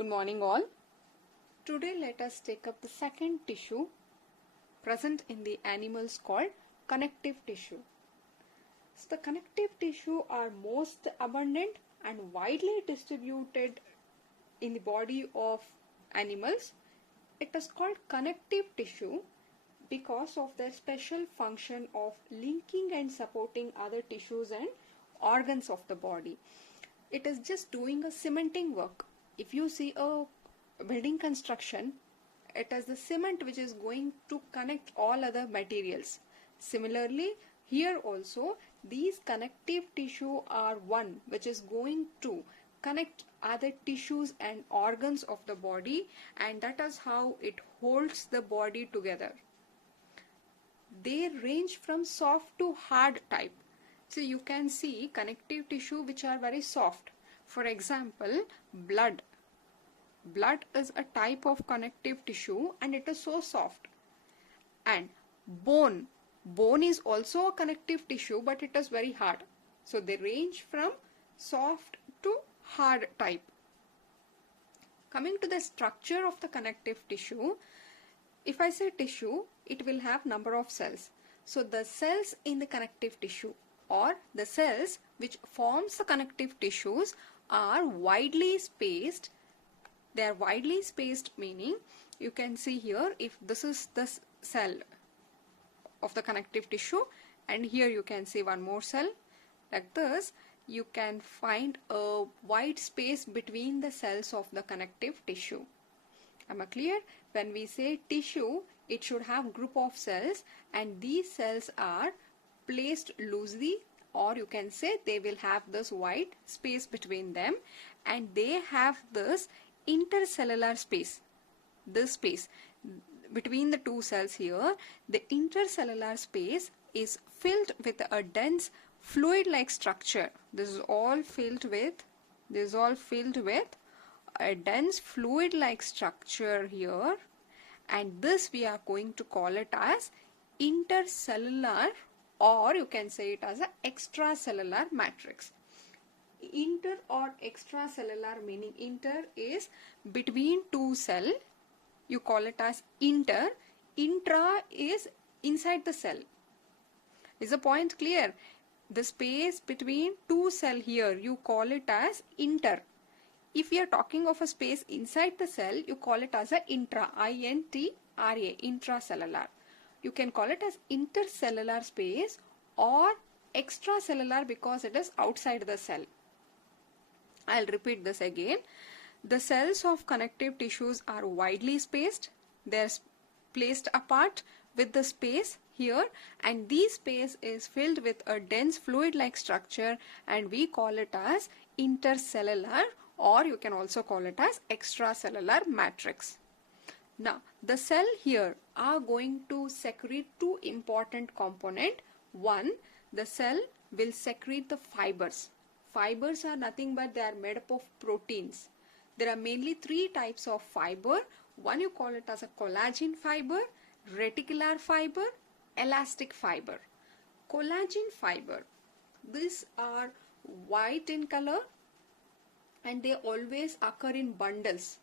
Good morning all. Today let us take up the second tissue present in the animals called connective tissue. So the connective tissue are most abundant and widely distributed in the body of animals. It is called connective tissue because of their special function of linking and supporting other tissues and organs of the body. It is just doing a cementing work. If you see a building construction, it is the cement which is going to connect all other materials. Similarly, here also these connective tissue are one which is going to connect other tissues and organs of the body, and that is how it holds the body together. They range from soft to hard type. So you can see connective tissue which are very soft. For example, blood. Blood is a type of connective tissue and it is so soft. And bone. Bone is also a connective tissue but it is very hard. So they range from soft to hard type. Coming to the structure of the connective tissue, if I say tissue, it will have number of cells. So the cells in the connective tissue or the cells which forms the connective tissues are widely spaced. They are widely spaced, meaning you can see here if this is the cell of the connective tissue and here you can see one more cell like this, you can find a wide space between the cells of the connective tissue. Am I clear? When we say tissue, it should have group of cells and these cells are placed loosely, or you can say they will have this wide space between them and they have this intercellular space. This space between the two cells here, the intercellular space is filled with a dense fluid-like structure. This is all filled with a dense fluid-like structure here, and this we are going to call it as intercellular, or you can say it as an extracellular matrix. Inter or extracellular, meaning inter is between two cells, you call it as inter. Intra is inside the cell. Is the point clear? The space between two cells here, you call it as inter. If you are talking of a space inside the cell, you call it as a intra, I-N-T-R-A, intracellular. You can call it as intercellular space or extracellular because it is outside the cell. I'll repeat this again. The cells of connective tissues are widely spaced. They are placed apart with the space here, and this space is filled with a dense fluid-like structure and we call it as intercellular, or you can also call it as extracellular matrix. Now, the cell here are going to secrete two important components. One, the cell will secrete the fibers. Fibers are nothing but they are made up of proteins. There are mainly three types of fiber. One you call it as a collagen fiber, reticular fiber, elastic fiber. Collagen fiber, these are white in color and they always occur in bundles.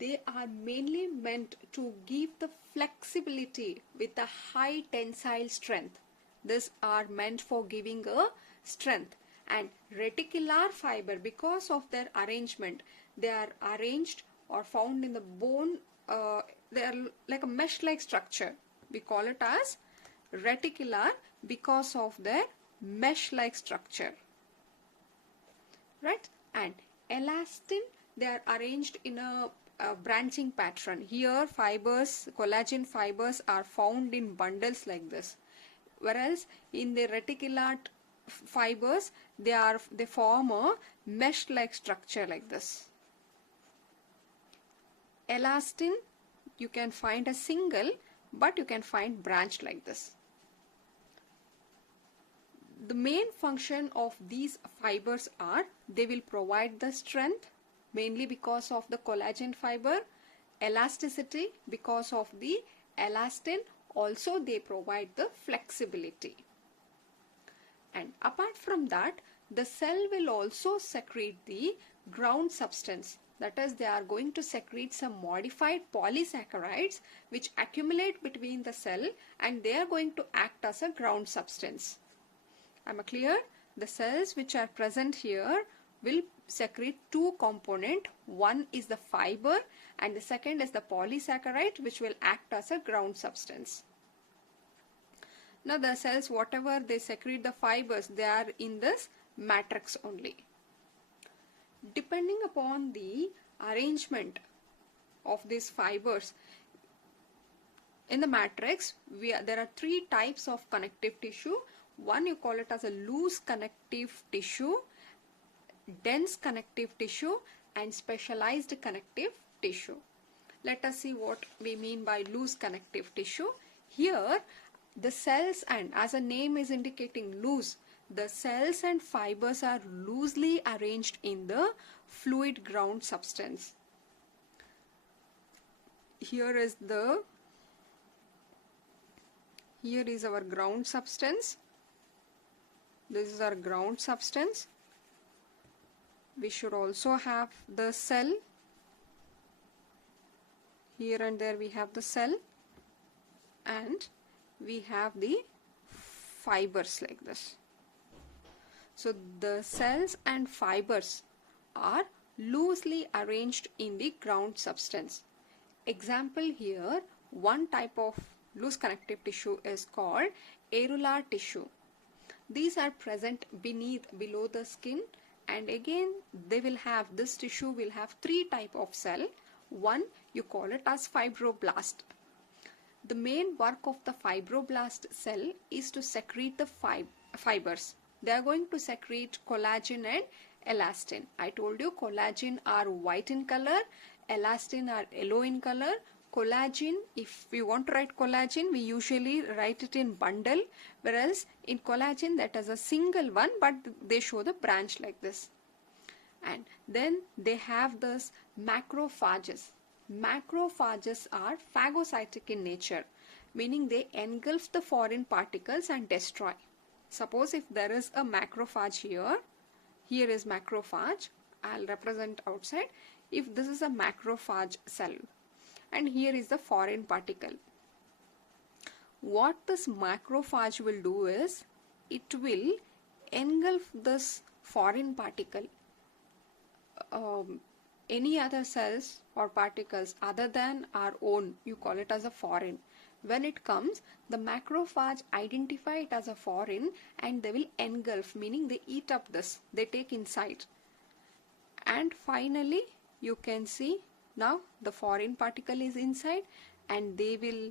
They are mainly meant to give the flexibility with a high tensile strength. These are meant for giving a strength. And reticular fiber, because of their arrangement, they are arranged or found in the bone. They are like a mesh-like structure. We call it as reticular because of their mesh-like structure. Right? And elastin, they are arranged in a branching pattern. Here fibers, collagen fibers are found in bundles like this. Whereas in the reticular fibers, they form a mesh-like structure like this. Elastin, you can find a single, but you can find branch like this. The main function of these fibers are they will provide the strength mainly because of the collagen fiber, elasticity because of the elastin, also they provide the flexibility. And apart from that, the cell will also secrete the ground substance. That is, they are going to secrete some modified polysaccharides which accumulate between the cell, and they are going to act as a ground substance. Am I clear? The cells which are present here will secrete two components. One is the fiber and the second is the polysaccharide, which will act as a ground substance. Now the cells, whatever they secrete the fibers, they are in this matrix only. Depending upon the arrangement of these fibers in the matrix, there are three types of connective tissue. One, you call it as a loose connective tissue, dense connective tissue, and specialized connective tissue. Let us see what we mean by loose connective tissue. Here the cells, and as a name is indicating loose, the cells and fibers are loosely arranged in the fluid ground substance. Here is our ground substance. This is our ground substance. We should also have the cell. Here and there we have the cell, and we have the fibers like this. So the cells and fibers are loosely arranged in the ground substance. Example here, one type of loose connective tissue is called areolar tissue. These are present below the skin, and again this tissue will have three type of cell. One, you call it as fibroblast. The main work of the fibroblast cell is to secrete the fibers. They are going to secrete collagen and elastin. I told you collagen are white in color, elastin are yellow in color. Collagen, if we want to write collagen, we usually write it in bundle, whereas in collagen that is a single one, but they show the branch like this. And then they have this macrophages. Macrophages are phagocytic in nature, meaning they engulf the foreign particles and destroy. Suppose if there is a macrophage here is macrophage, I'll represent outside. If this is a macrophage cell and here is the foreign particle, what this macrophage will do is it will engulf this foreign particle. Any other cells or particles other than our own, you call it as a foreign. When it comes, the macrophage identify it as a foreign and they will engulf, meaning they eat up this, they take inside. And finally, you can see now the foreign particle is inside, and they will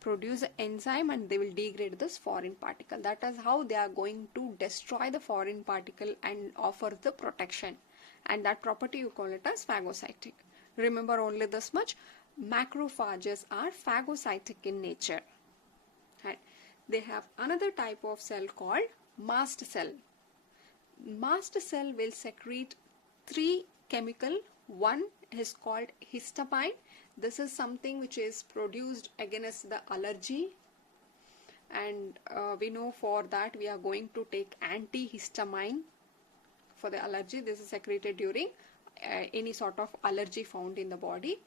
produce an enzyme and they will degrade this foreign particle. That is how they are going to destroy the foreign particle and offer the protection. And that property you call it as phagocytic. Remember only this much. Macrophages are phagocytic in nature. Right. They have another type of cell called mast cell. Mast cell will secrete three chemical. One is called histamine. This is something which is produced against the allergy, and we know for that we are going to take antihistamine for the allergy. This is secreted during any sort of allergy found in the body.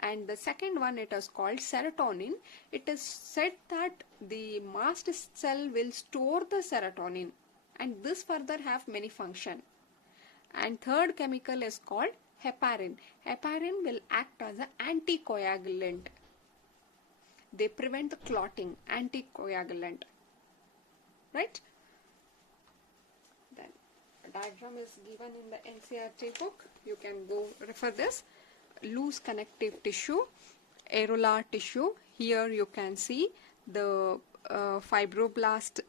And the second one, it is called serotonin. It is said that the mast cell will store the serotonin, and this further have many function. And third chemical is called heparin. Heparin will act as an anticoagulant. They prevent the clotting, anticoagulant. Right? Then a diagram is given in the NCERT book. You can go refer this. Loose connective tissue, areolar tissue. Here you can see the fibroblast.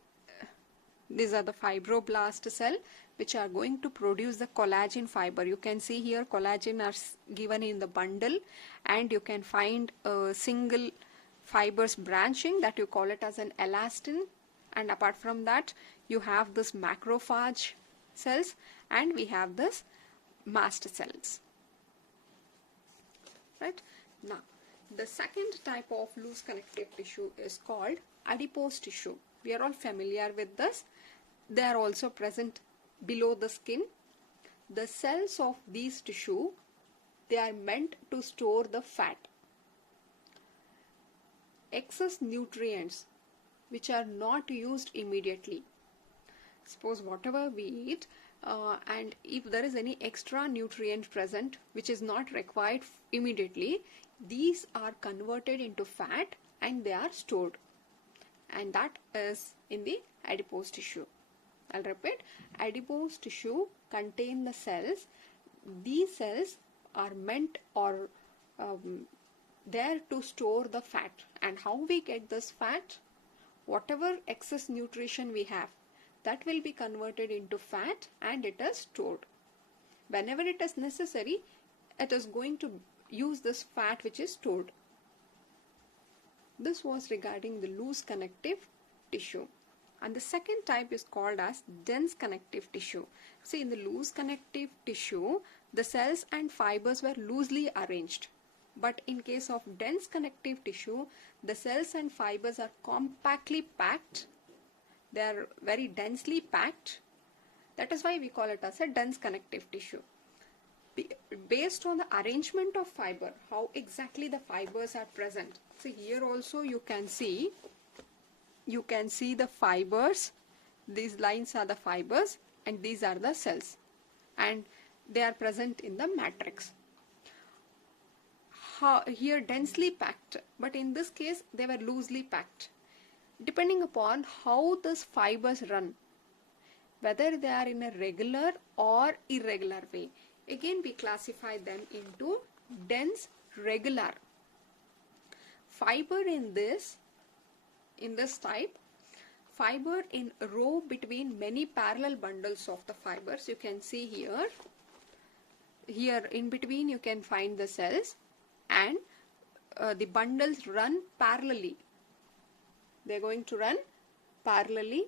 These are the fibroblast cell which are going to produce the collagen fiber. You can see here collagen are given in the bundle, and you can find a single fibers branching, that you call it as an elastin. And apart from that, you have this macrophage cells, and we have this mast cells. Right? Now, the second type of loose connective tissue is called adipose tissue. We are all familiar with this. They are also present below the skin. The cells of these tissue they are meant to store the fat. Excess nutrients which are not used immediately. Suppose whatever we eat, and if there is any extra nutrient present which is not required immediately, these are converted into fat and they are stored, and that is in the adipose tissue. I'll repeat, adipose tissue contain the cells. These cells are meant or there to store the fat. And how we get this fat? Whatever excess nutrition we have, that will be converted into fat and it is stored. Whenever it is necessary, it is going to use this fat which is stored. This was regarding the loose connective tissue. And the second type is called as dense connective tissue. See, in the loose connective tissue, the cells and fibers were loosely arranged. But in case of dense connective tissue, the cells and fibers are compactly packed. They are very densely packed. That is why we call it as a dense connective tissue. Based on the arrangement of fiber, how exactly the fibers are present. See, here also you can see the fibers. These lines are the fibers and these are the cells, and they are present in the matrix. Here densely packed, but in this case they were loosely packed. Depending upon how these fibers run, whether they are in a regular or irregular way, again we classify them into dense, regular. Fiber in this type, fiber in row between many parallel bundles of the fibers. You can see here in between you can find the cells, and the bundles run parallelly. They are going to run parallelly.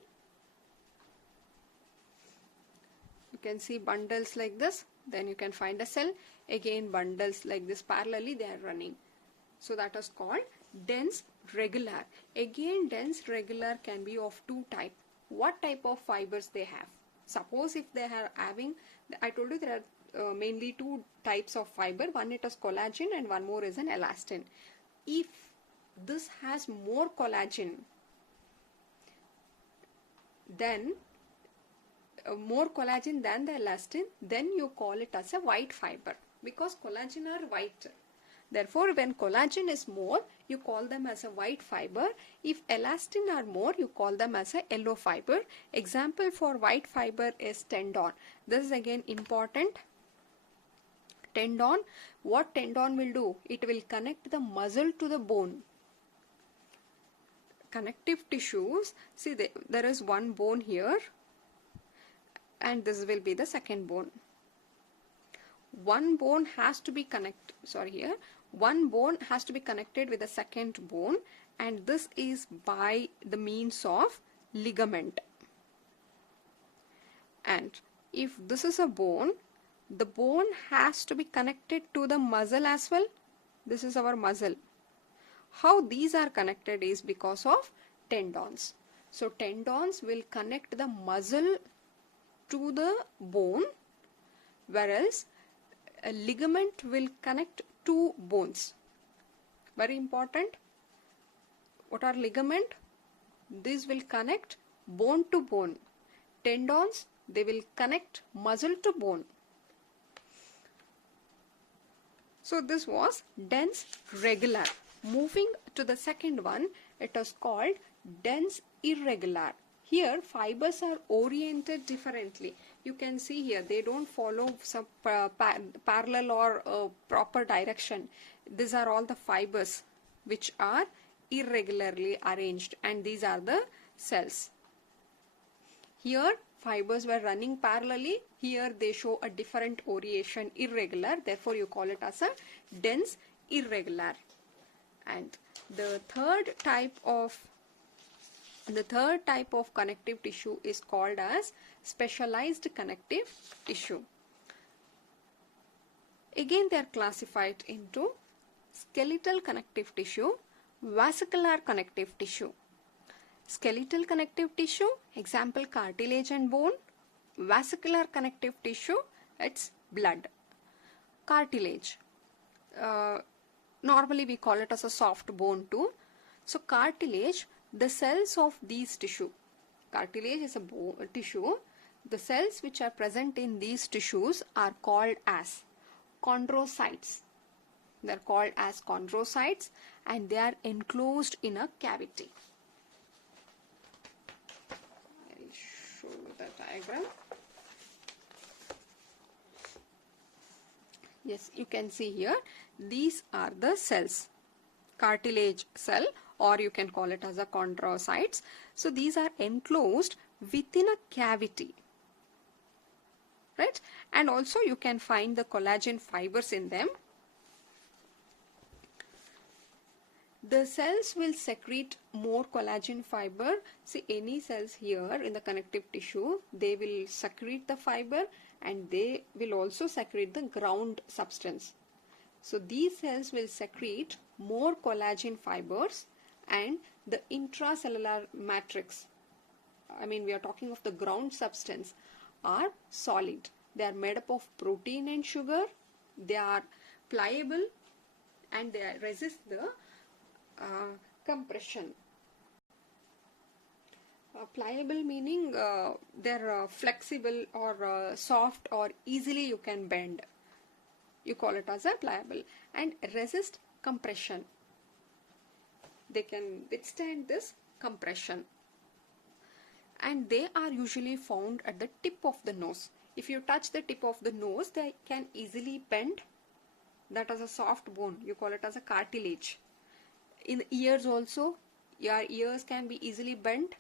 You can see bundles like this, then you can find a cell, again bundles like this parallelly they are running. So that is called dense regular. Again, dense regular can be of two types. What type of fibers they have? Suppose if they are having, I told you there are mainly two types of fiber. One it is collagen and one more is an elastin. If this has more collagen, then more collagen than the elastin, then you call it as a white fiber, because collagen are white. Therefore, when collagen is more, you call them as a white fiber. If elastin are more, you call them as a yellow fiber. Example for white fiber is tendon. This is again important. Tendon, what tendon will do? It will connect the muscle to the bone. Connective tissues, see there is one bone here, and this will be the second bone. One bone has to be one bone has to be connected with the second bone, and this is by the means of ligament. And if this is a bone, the bone has to be connected to the muscle as well. This is our muscle. How these are connected is because of tendons. So tendons will connect the muscle to the bone, whereas a ligament will connect two bones. Very important. What are ligament? These will connect bone to bone. Tendons, they will connect muscle to bone. So this was dense regular. Moving to the second one, it is called dense irregular. Here fibers are oriented differently. You can see here they don't follow some parallel or proper direction. These are all the fibers which are irregularly arranged, and these are the cells. Here fibers were running parallelly. Here they show a different orientation, irregular. Therefore you call it as a dense irregular. And the third type of connective tissue is called as specialized connective tissue. Again they are classified into skeletal connective tissue, vascular connective tissue. Skeletal connective tissue, example cartilage and bone. Vascular connective tissue, it's blood. Cartilage. Normally we call it as a soft bone too. So cartilage, the cells of these tissue, cartilage is a tissue. The cells which are present in these tissues are called as chondrocytes. They are called as chondrocytes and they are enclosed in a cavity. I'll show you the diagram. Yes, you can see here, these are the cells, cartilage cell, or you can call it as a chondrocytes. So these are enclosed within a cavity, right? And also you can find the collagen fibers in them. The cells will secrete more collagen fiber. See, any cells here in the connective tissue, they will secrete the fiber and they will also secrete the ground substance. So these cells will secrete more collagen fibers and the intracellular matrix, I mean we are talking of the ground substance, are solid. They are made up of protein and sugar. They are pliable and they resist the compression. Pliable meaning they're flexible or soft or easily you can bend. You call it as a pliable, and resist compression. They can withstand this compression. And they are usually found at the tip of the nose. If you touch the tip of the nose, they can easily bend. That is a soft bone. You call it as a cartilage. In the ears also, your ears can be easily bent.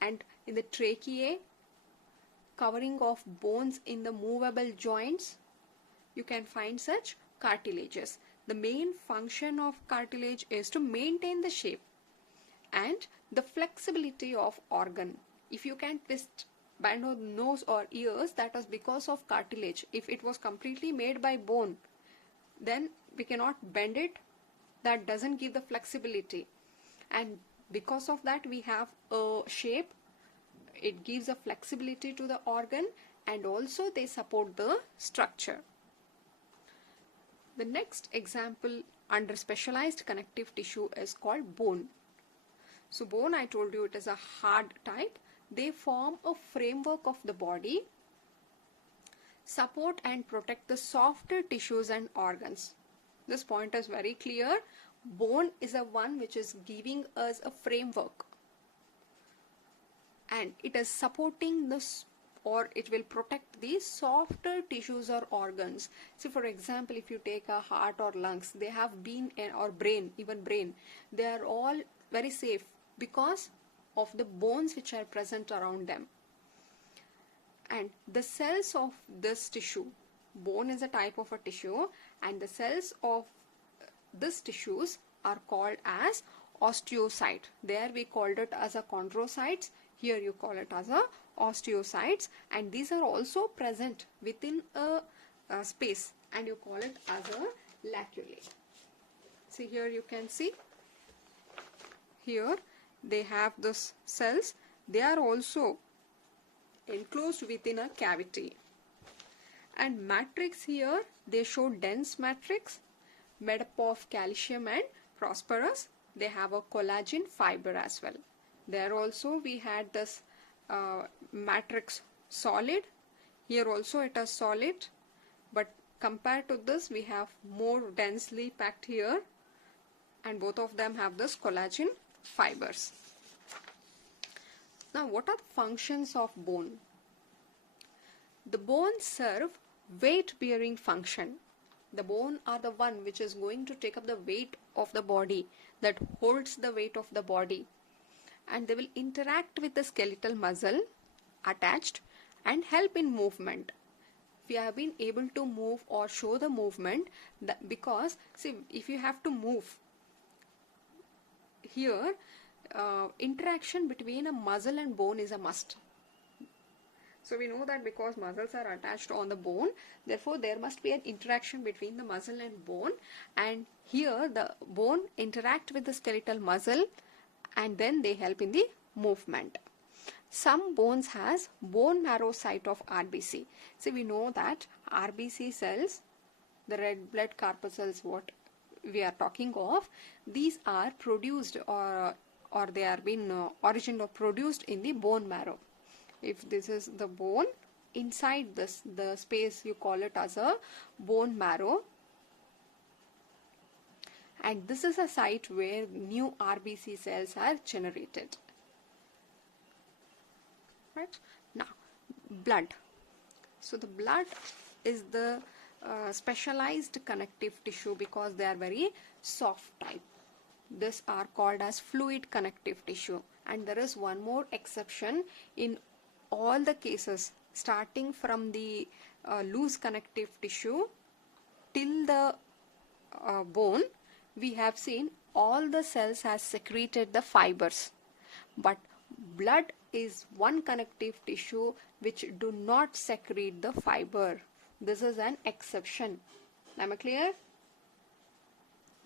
And in the tracheae, covering of bones in the movable joints, you can find such cartilages. The main function of cartilage is to maintain the shape and the flexibility of organ. If you can twist, bend your nose or ears, that is because of cartilage. If it was completely made by bone, then we cannot bend it. That doesn't give the flexibility. And because of that, we have a shape. It gives a flexibility to the organ and also they support the structure. The next example under specialized connective tissue is called bone. So bone, I told you, it is a hard type. They form a framework of the body, support and protect the softer tissues and organs. This point is very clear. Bone is a one which is giving us a framework and it is supporting this, or it will protect the softer tissues or organs. So for example, if you take a heart or lungs, they have been, or brain, even brain, they are all very safe because of the bones which are present around them. And the cells of this tissue, bone is a type of a tissue, and the cells of this tissues are called as osteocyte. There we called it as a chondrocytes. Here you call it as a osteocytes, and these are also present within a space and you call it as a laculae. See, here you can see, here they have those cells. They are also enclosed within a cavity. And matrix, here they show dense matrix made up of calcium and phosphorus. They have a collagen fiber as well. There also we had this matrix solid. Here also it is solid, but compared to this we have more densely packed here, and both of them have this collagen fibers. Now, what are the functions of bone? The bones serve weight bearing function. The bone are the one which is going to take up the weight of the body, that holds the weight of the body, and they will interact with the skeletal muscle attached and help in movement. We have been able to move or show the movement that, because see, if you have to move here, interaction between a muscle and bone is a must. So we know that because muscles are attached on the bone, therefore there must be an interaction between the muscle and bone, and here the bone interact with the skeletal muscle and then they help in the movement. Some bones has bone marrow site of RBC. So we know that RBC cells, the red blood corpuscles what we are talking of, these are produced or they are been origined or produced in the bone marrow. If this is the bone, inside this the space you call it as a bone marrow, and this is a site where new RBC cells are generated. Right? Now, blood. So the blood is the specialized connective tissue because they are very soft type. This are called as fluid connective tissue, and there is one more exception in all the cases, starting from the loose connective tissue till the bone. We have seen all the cells has secreted the fibers, but blood is one connective tissue which do not secrete the fiber. This is an exception. Am I clear?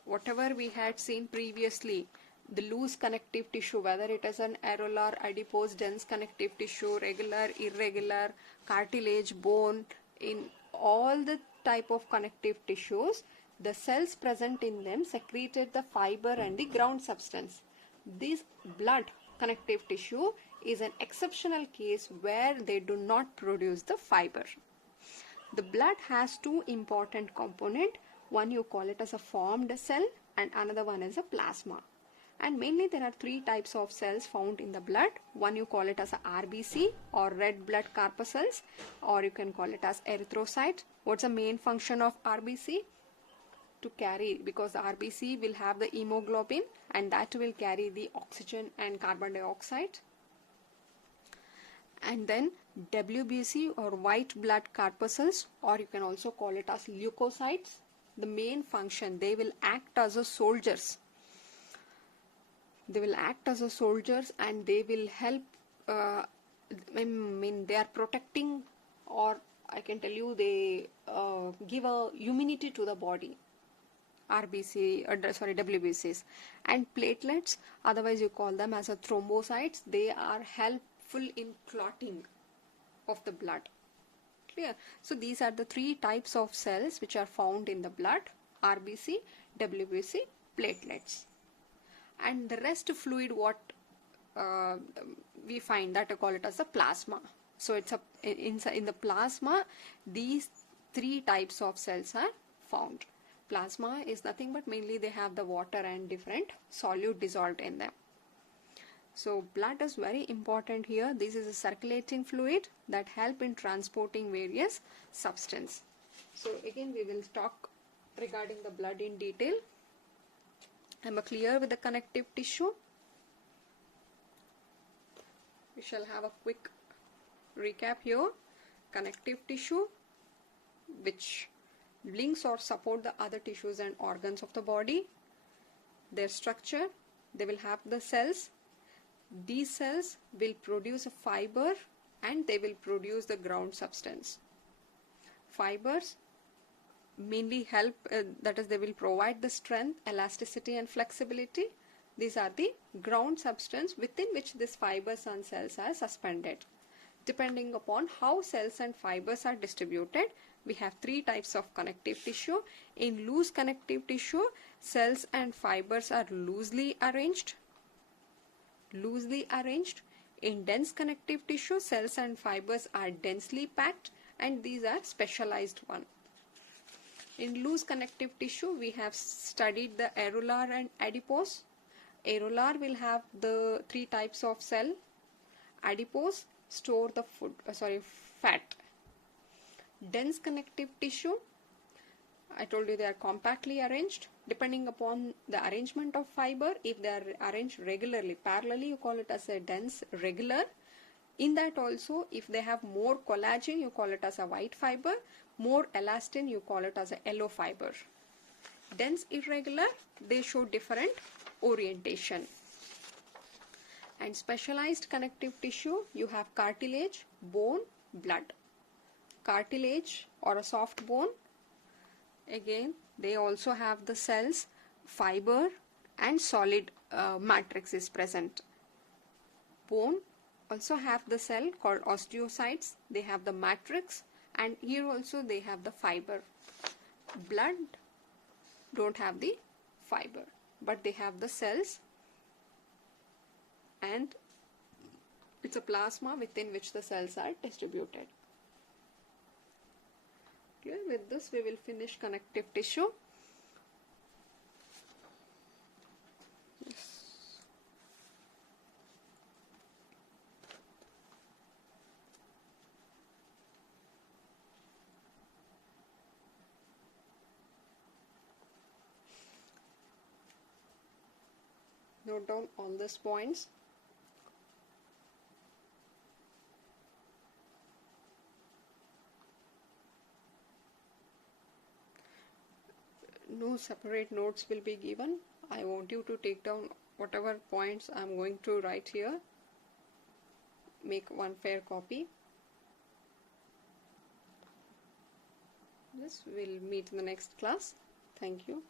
Whatever we had seen previously, the loose connective tissue, whether it is an areolar, adipose, dense connective tissue, regular, irregular, cartilage, bone, in all the type of connective tissues, the cells present in them secreted the fiber and the ground substance. This blood connective tissue is an exceptional case where they do not produce the fiber. The blood has two important components. One you call it as a formed cell and another one is a plasma. And mainly there are three types of cells found in the blood. One you call it as a RBC or red blood corpuscles, or you can call it as erythrocyte. What's the main function of RBC? To carry, because the RBC will have the hemoglobin and that will carry the oxygen and carbon dioxide. And then WBC or white blood corpuscles, or you can also call it as leukocytes. The main function, they will act as a soldiers. They will act as a soldiers and they will help, they are protecting, or I can tell you they give a immunity to the body. WBCs. And platelets, otherwise you call them as a thrombocytes, they are helpful in clotting of the blood. Clear? So these are the three types of cells which are found in the blood: RBC, WBC, platelets. And the rest fluid what we find, that I call it as a plasma. So it's in the plasma, these three types of cells are found. Plasma is nothing but mainly they have the water and different solute dissolved in them. So blood is very important here. This is a circulating fluid that help in transporting various substances. So again we will talk regarding the blood in detail. Am I clear with the connective tissue? We shall have a quick recap here. Connective tissue which links or support the other tissues and organs of the body. Their structure, they will have the cells. These cells will produce a fiber and they will produce the ground substance. Fibers mainly help, that is they will provide the strength, elasticity and flexibility. These are the ground substance within which these fibers and cells are suspended. Depending upon how cells and fibers are distributed, we have three types of connective tissue. In loose connective tissue, cells and fibers are loosely arranged. In dense connective tissue, cells and fibers are densely packed, and these are specialized one. In loose connective tissue, we have studied the areolar and adipose. Areolar will have the three types of cell. Adipose store the fat. Dense connective tissue, I told you they are compactly arranged. Depending upon the arrangement of fiber, if they are arranged regularly, parallelly, you call it as a dense regular. In that also, if they have more collagen, you call it as a white fiber. More elastin, you call it as a yellow fiber. Dense irregular, they show different orientation. And specialized connective tissue, you have cartilage, bone, blood. Cartilage or a soft bone, again they also have the cells, fiber and solid matrix is present. Bone also have the cell called osteocytes, they have the matrix, and here also they have the fiber. blood don't have the fiber, but they have the cells, and it's a plasma within which the cells are distributed. Okay, with this we will finish connective tissue. Note down all these points. No separate notes will be given. I want you to take down whatever points I am going to write here. Make one fair copy. This will meet in the next class. Thank you.